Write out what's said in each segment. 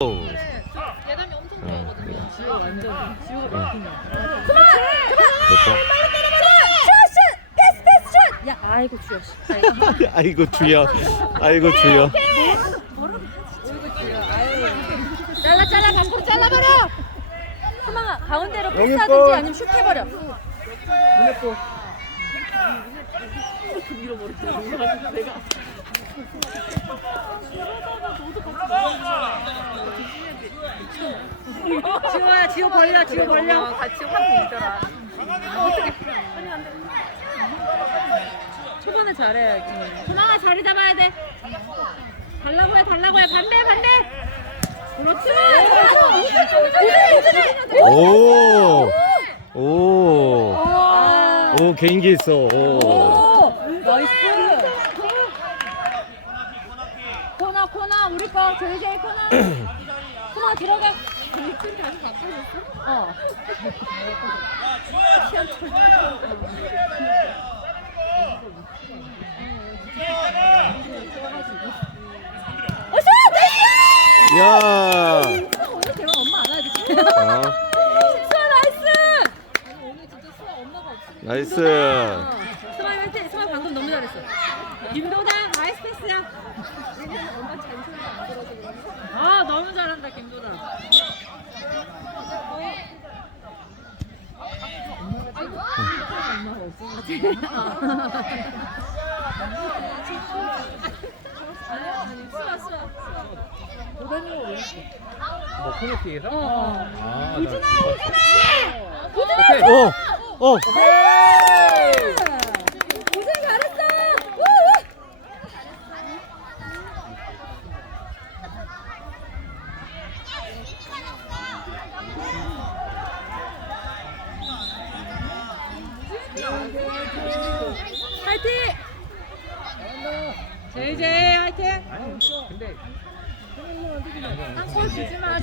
오. 예담이 어, 어. 슛! 야 아이고 주여 씨. 아이고 주여. 잘라 잘라 밖으로 잘라버려. 소망아 가운데로 패스하든지 골. 아니면 슛 해버려. 눈에 뽀. 지호야 지호 벌려 지호 벌려. 같이 확 밀더라. 초반에 잘해. 소망아 자리 잡아야 돼. 달라고 해 달라고 해 반대 반대. 그렇지. 오. 오. 아. 오 개인기 있어. 오. 오 나이스. 코너 코너 우리 거 JJ 코너. 코너 들어가. 어. 어서 나이스! 야. 오늘 대화 엄마 안 하지? 아, 수아 나이스! 나이스. 스마일! 스마일 방금 너무 잘했어. 김도당 나이스 패스야. 아 너무 잘한다 김도당. 뭐 코너킥에서? 어. 아, 우준아 나- 우준아! 우준아! 오케이. 어. 어. 우준 잘했어! 우! 화이팅! 제이제이 화이팅! 아니, 근데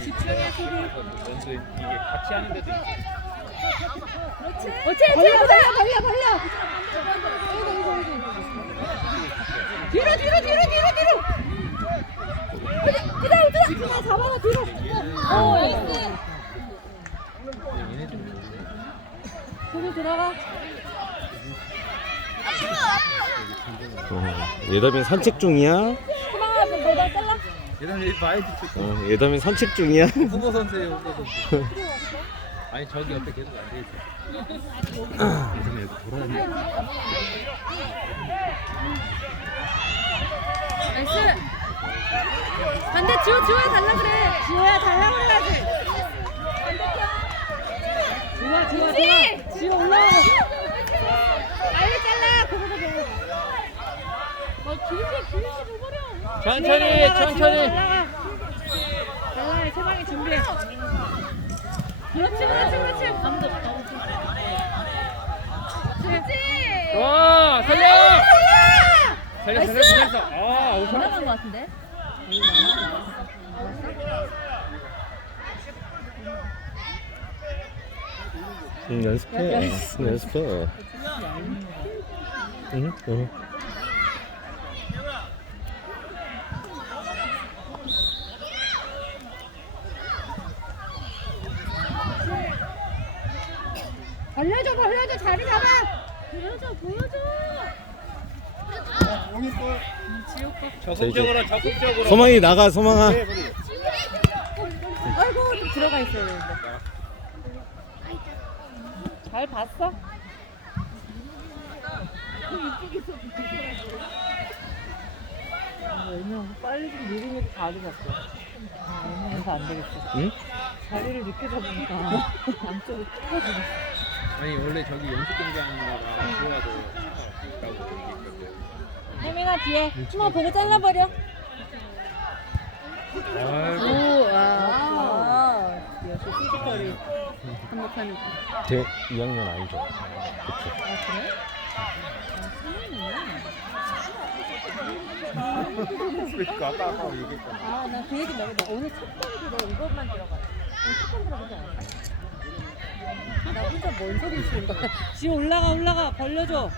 연습 이게 같이 하는 데도 있어. 어째 벌려 벌려 벌려. 뒤로 뒤로 뒤로 뒤로 뒤로. 그다 그다 그다 잡아라 뒤로. 어 나이스. 소리 들어가. 어, 예담이 산책 중이야? 잘라. 예전에 많이 듣고 어, 예담이 산책 중이야? 후보 선수예요, 후보 선수. 아니 저기 옆에 계속 앉아 있어. 예전에 여기 돌아다니. 나이스. 반대 지호 지호야 달라 그래. 지호야 달라 그래야지. 좋아 좋아 좋아. 지호 올라와. 빨리 잘라. 그거 그거. 뭐 길게 길게. 천천히, 천천히. 달라 세방이 준비해. 그렇지 그렇지 그렇지. 아무도. 그렇지. 와, 살려! 살려, 살려, 나이스! 살려. 아, 안 오션. 나간 것 같은데? 응, 연습해. 연습해. 응? 응. 벌려줘 벌려줘 자리 잡아. 보여줘 보여줘. 적극적으로, 적극적으로. 소망이 나가, 소망아. 아이고 좀 들어가 있어야 되는데. 잘 봤어? 애매하고 빨리 좀 느리니까 자리 잡고. 아, 안 되겠어. 응? 자리를 늦게 잡으니까 안쪽으로 뚫어지네. 아니 원래 저기 연습 경기하느라 좋아도 있다고 얘기했거든. 혜민아 뒤에 숨어 보고 잘라버려. 아이고. 오, 아, 역시 피지컬이 한몫하니까. 대 2학년 아니죠? 그쵸. 아, 그래? 그러니까 아까 아까 얘기했잖아. 아, 나 그 얘기 너무 오늘 첫 번째 내가 이것만 들어가. 오늘 첫 번째 들어가지 않았어? 나 혼자 뭔 소리 치는 거야? 지호 올라가, 올라가. 벌려줘.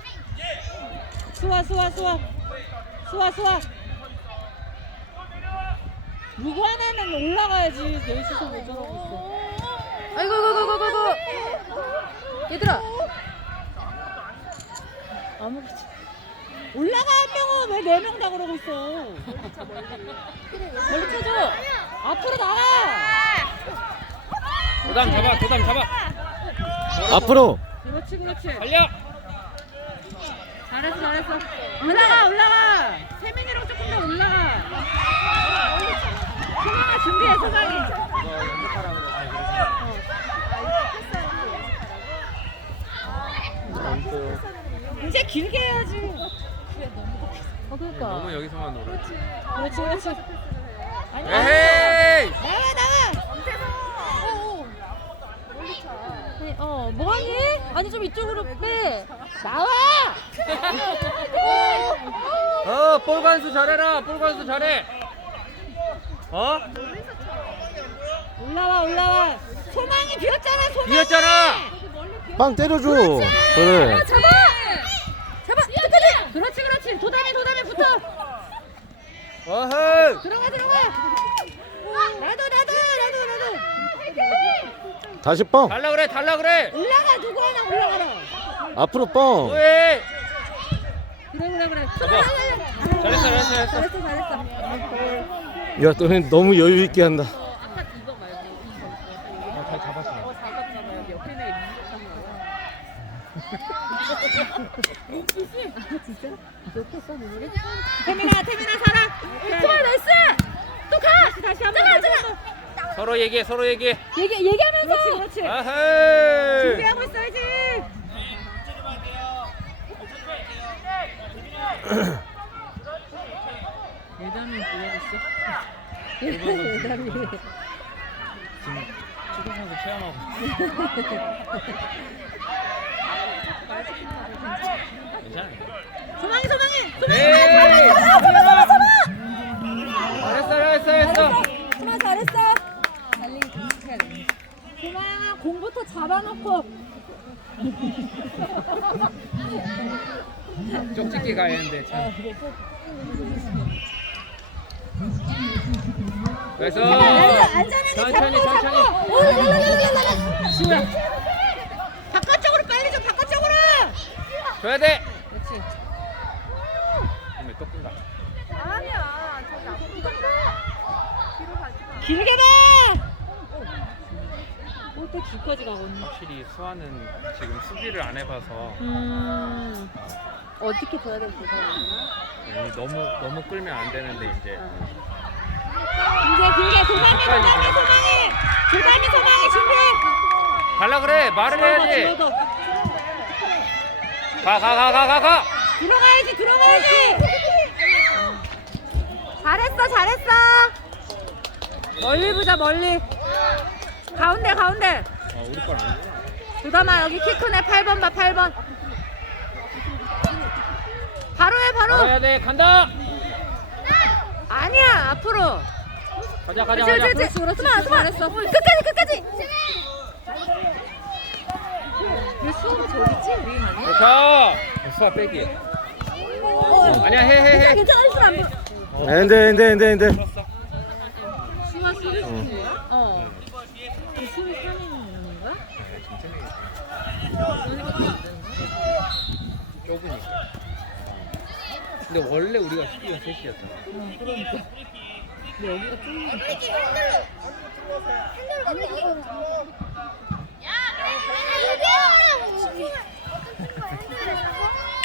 수아, 수아, 수아. 수아, 수아. 누구 하나는 올라가야지 넷이서 왜 저러고 있어 아이고 아이고 아이고 아이고 아이고. 얘들아 아무렇지 올라가 한 명은 왜 네 명 다 그러고 있어 멀리 쳐줘 앞으로 나가 도담 잡아 도담 잡아 앞으로. 그렇지 그렇지. 달려. 잘했어 잘했어. 올라가 올라가. 세민이랑 조금 더 올라가. 소망아 준비해 마. 이제 길게 해야지. 어 너무 그러니까. 여기서만 놀아. 그렇지. 그렇지 아니 에헤이! 나와 나와 아니, 어 뭐하니? 아니 좀 이쪽으로 빼 나와 어, 볼 관수 잘해라. 볼 관수 잘해. 어? 올라와 올라와 소망이 비었잖아 소망 비었잖아. 빵 때려줘. 그래. 잡아 잡아 끝까지 그렇지 그렇지 도담에 도담에 붙어 어허. 들어가 들어가 나도 나도 나도 나도 다시 뻥. 달라 그래. 달라 그래. 올라가 누구 하나 올라가라 앞으로 뻥. 뭐해? 그래 그래 그래 잡아. 잘했어, 잘했어, 잘했어. 잘했어 야, 너네 너무 여유 있게 한다. 아까 이거 말고 어, 잘 잡았어. 어 잡았잖아 여기 옆에 내가 진짜? 옆에 써 눈물이? 태민아 태민아 살아 좋아 또가 다시 다시 한번 다시 한번 서로 얘기해. 서로 얘기해. 얘기 얘기하면서 그렇지 그렇지 아하. 준비하고 있어야지 예담이 뭐하겠어? 예담이 지금 축구 선수 체험하고. 괜찮아. 소망이 소망이 에이. 잘했어, 잘했어, 잘했어. 소망 잘했어 달리기 계속해야 돼 소망아 공부터 잡아놓고 쪽집게 가야 하는데 참. 그래서 천천히, 천천히. 지우야 바깥쪽으로 빨리 좀 바깥쪽으로 줘야 돼. 그렇지 몸에 또 끈다. 길게 봐 골대 길까지 가거든 확실히 수아는 지금 수비를 안 해봐서 음 어떻게 줘야 될지 모르겠나 너무 너무 끌면 안 되는데 이제. 길게 길게 도망이 도망이 도망이 도망이 도망이 준비 갈라 그래! 말을 해야지. 가가 가 가 가 가. 들어가야지 들어가야지! 잘했어 잘했어! 멀리 보자 멀리 가운데 가운데 아 우리 건 아니구나. 두담아 여기 키 크네 8번 봐 8번 바로 해 바로 가야 돼 간다. 아니야 앞으로 가자 가자 가자. 그렇지 그렇지 그렇지 잘했어 끝까지 끝까지 왜 수업이 저기 있지? 우리 아니야? 자 수아 빼기. 아니야 해해 해. 괜찮아 안 보. 안 돼, 안 돼, 안 돼, 안 돼. 수 33인 이라는 네, 전체적인 좁으니까 근데 원래 우리가 수비가 셋이었잖아 어, 그러니까. 근데 여기가 좀...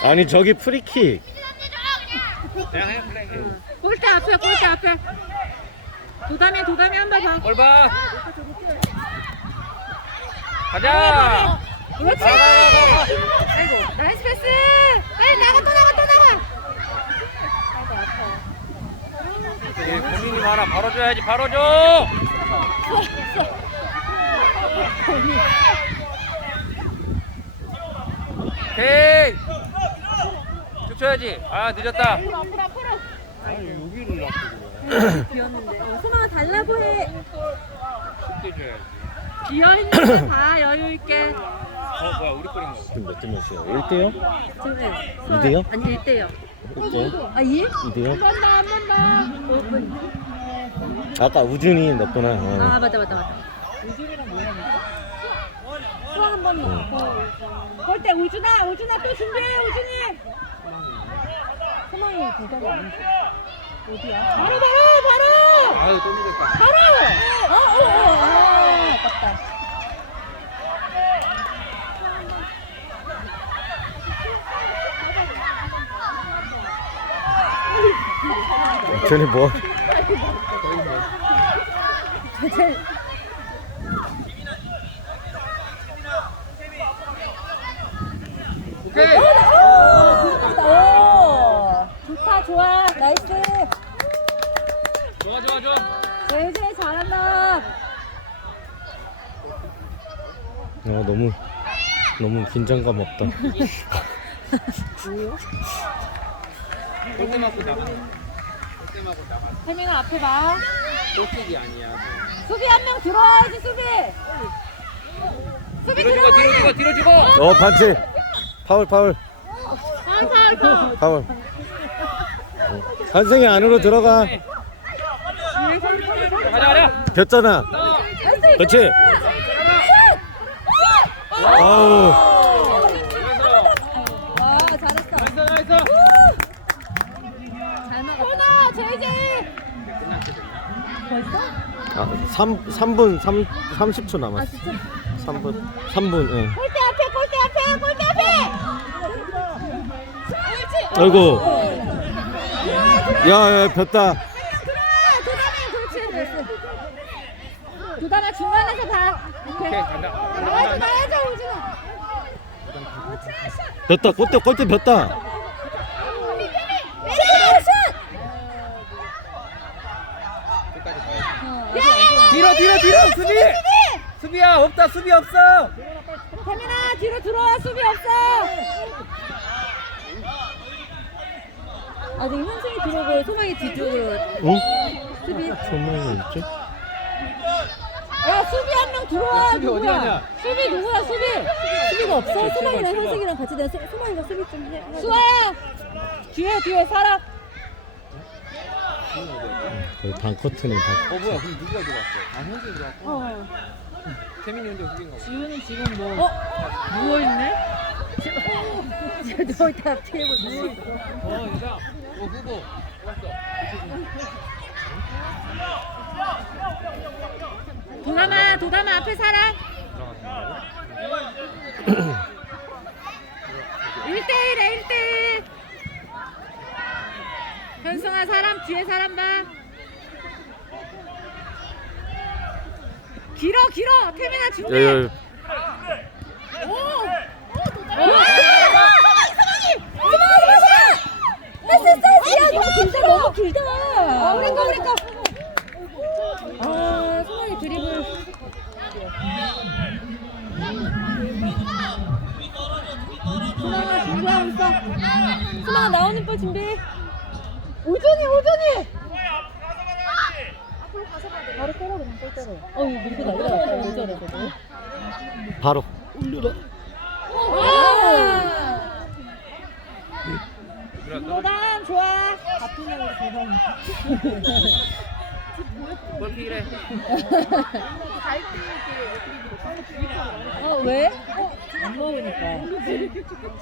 아니 저기 프리킥 골대 앞에, 골대 앞에. 도담이, 도담이 한번 봐. 골봐 가자. 그렇지. 가, 가, 가, 가. 아이고 나이스 패스. 빨리 나가 또 나가 또 나가. 예, 고민이 많아. 바로 줘야지. 바로 줘. 오케이. 쭉 쳐야지. 아 늦었다. 앞으로 앞으로 앞으로. 아니 여기를 놔두고 비었는데. 어, 소망아 달라고 해. 쉽게 줘야지. 비어 있는 다 여유 있게. 어 뭐야 우리 거인 거. 지금 몇 대 몇이야? 1대요? 지금 네. 이대요? 아니 1대요. 1대요? 아 2? 2대요? 한번 더, 한번 더. 아까 우준이 넣었구나. 어. 아 맞다 맞다 맞다. 우준이랑 뭐야 수학 한 번이 응. 더 골대 우준아 우준아 또 준비해 우준이. 소망이 아니지. 어디야? 바로 바로 바로. 아유 또 묻었다. 바로. 어어어 아, 아깝다. 쟤네 뭐? 오케이. 오 좋다 좋아 나이스. 좋아 좋아 좋아. 제제 잘한다. 어, 너무 너무 긴장감 없다. 골대 맞고 나가. 맞고 나가. 태민아 앞에 봐. 골킥이 아니야. 수비 한 명 들어와야지 수비. 수비 뒤로 주고 뒤로 주고 뒤로 주고. 어 반칙. 파울 파울 파울 파울 파울. 파울. 어. 한승이 안으로 들어가. 가자 가자. 겼잖아. 그렇지. 아우. 와 잘했어. 나이스 나이스. 잘 막았다. 호나 제제. 끝났지 됐나? 벌써? 아, 3 3분 3 30초 아 남았어. 진짜. 3분. 3분. 예. 골대 앞에 골대 앞에 골대 앞에. 그렇지. 아이고. 야, 야, 도담아 그렇지. 도담아 중간에서 봐. 오케이. 간다. 나야죠 우준아. 졌다. 골대 골대 졌다. 끝까지 가야 어, 돼. 뒤로 뒤로 뒤로 수비. 수비야 없다 수비 없어. 태민아 뒤로 들어와 수비 없어. 아 지금 현승이 들어오고 소망이 뒤쪽으로 응? 수비. 정말 있지? 야 수비 한 명 들어와 야, 수비 어디 누구야? 가냐? 수비 누구야 수비? 수비가 없어. 소망이랑 현승이랑 같이 내 소망이가 수비 좀 해. 수아야 뒤에 뒤에 사람. 거의 반커트네. 반. 어 뭐야 그럼 누가 들어왔어? 아 현수 들어왔고. 어. 태민이 혼자 후긴가 봐. 지우는 지금 뭐 누워 있네? 지금 누워 있다 테이블 누워 있어. 어 여자. 어 후보. 왔어. 도담아 도담아 앞에 사람. 1대1에 1대1 현승아 사람 뒤에 사람 봐 길어 길어 태민아 준비 야, 야, 야. 오! 야 너무 길다 너무 길다. 아, 우리 거, 우리 거. 아 소망이 드리블. 소망아 준비하고 있어 소망아 나오는 볼 준비. 우준이 우준이 바로 때려 그냥 볼 때려. 어 이거 밀고 났다. 왜 저래 저거. 바로 올려라. 도담 좋아 골킥이래. 어 왜? 어, 안 먹으니까.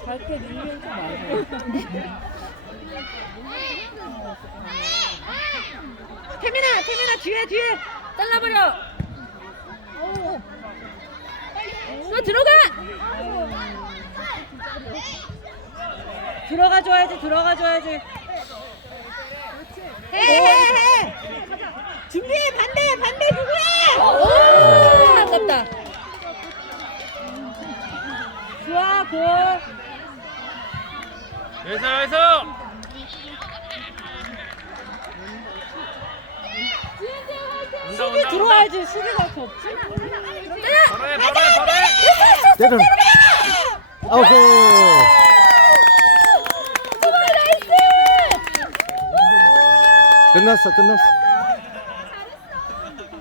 잘때 밀면 좀 많이. 태민아 태민아 뒤에 뒤에 잘라버려. 너 들어가. 들어가 줘야지 들어가 줘야지 해 해 해 준비해 반대 반대 누구야 오 아깝다. 좋아 골 나이스 나 이스. 수비 들어와야지 수비가 이렇게 없지 바로 해 바로 해 바로 해. 때려. 아웃. 끝났어, 끝났어.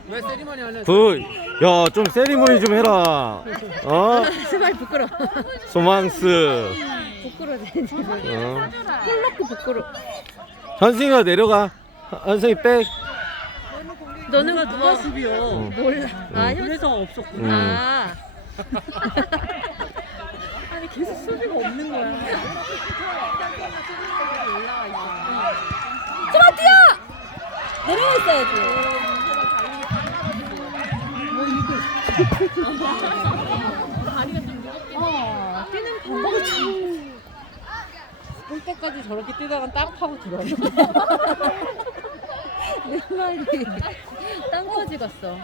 왜 세리머니 안 해? 그, 야, 좀 세리머니 좀 해라. 어? 정말 부끄러. 소망스. 부끄러. 어? 홀놓고 부끄러. 현승이가 내려가. 현승이 백. 너는 누가 누가 뭐? 몰라. 아, 현 그래서 없었구나. 음. 아. 아니 계속 수비가 없는 거야. 그만 뛰어! 내려가 있어야지. 아, 뛰는 방법이 참. 꿀떡까지 저렇게 뛰다가 딱 파고 들어요. 내 말이 땅까지 갔어.